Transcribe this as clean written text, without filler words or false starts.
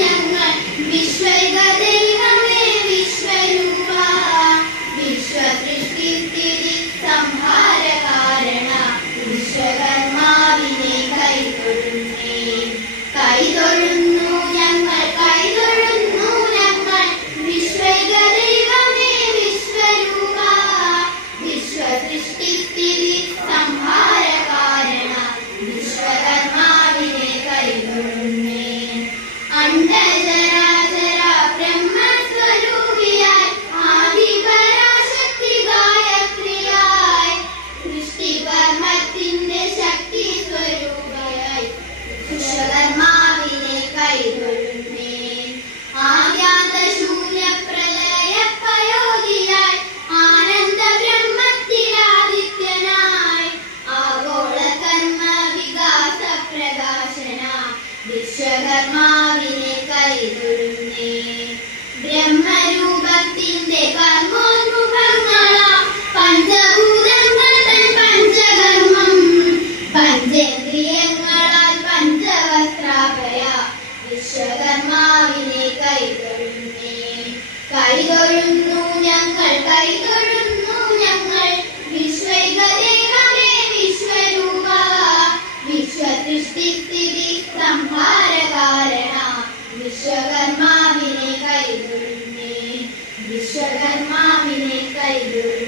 ഞങ്ങൾ വിശ്വൈക ദൈവമേ വിശ്വരൂപ വിശ്വസൃഷ്ടിസ്ഥിതി സംഹാര കാരണ വിശ്വകർമാവിനെ കൈതൊഴുന്നു ഞങ്ങൾ വിശ്വൈക ദൈവമേ വിശ്വരൂപ വിശ്വസൃഷ്ടിസ്ഥിതി സംഹാര കാരണ വിശ്വകർമാവിനെ കൈതൊഴുന്നേ അണ്ഡചരാചര ബ്രഹ്മസ്വരൂപിയായി ആദിപരാശക്തി ഗായത്രിയായി സൃഷ്ടികർമ്മത്തിന്റെ ശക്തി സ്വരൂപയായി വിശ്വകർമാവിനെ കൈതൊഴുന്നേ ആദ്യാന്ത ശൂന്യ പ്രളയ പയോധിയായി ആനന്ദ ബ്രഹ്മത്തിലാദിത്യനായി ആഗോള കർമ്മ വികാസ പ്രകാശന വിശ്വകർമാവിനെ കൈതൊഴുന്നേ ബ്രഹ്മരൂപത്തിന്റെ കർമ്മോന്മുഖങ്ങളാം പഞ്ചഭൂതങ്ങൾ തൻ പഞ്ചകർമ്മം പഞ്ചേന്ദ്രിയങ്ങളാൽ പഞ്ചവസ്ത്രാഭയ വിശ്വകർമാവിനെ കൈതൊഴുന്നു ഞങ്ങൾ വിശ്വൈക ദൈവമേ വിശ്വരൂപ വിശ്വസൃഷ്ടിസ്ഥിതി സംഹാര കാരണ വിശ്വകർമാവിനെ കൈതൊഴുന്നേ വിശ്വകർമാവിനെ കൈതൊഴുന്നു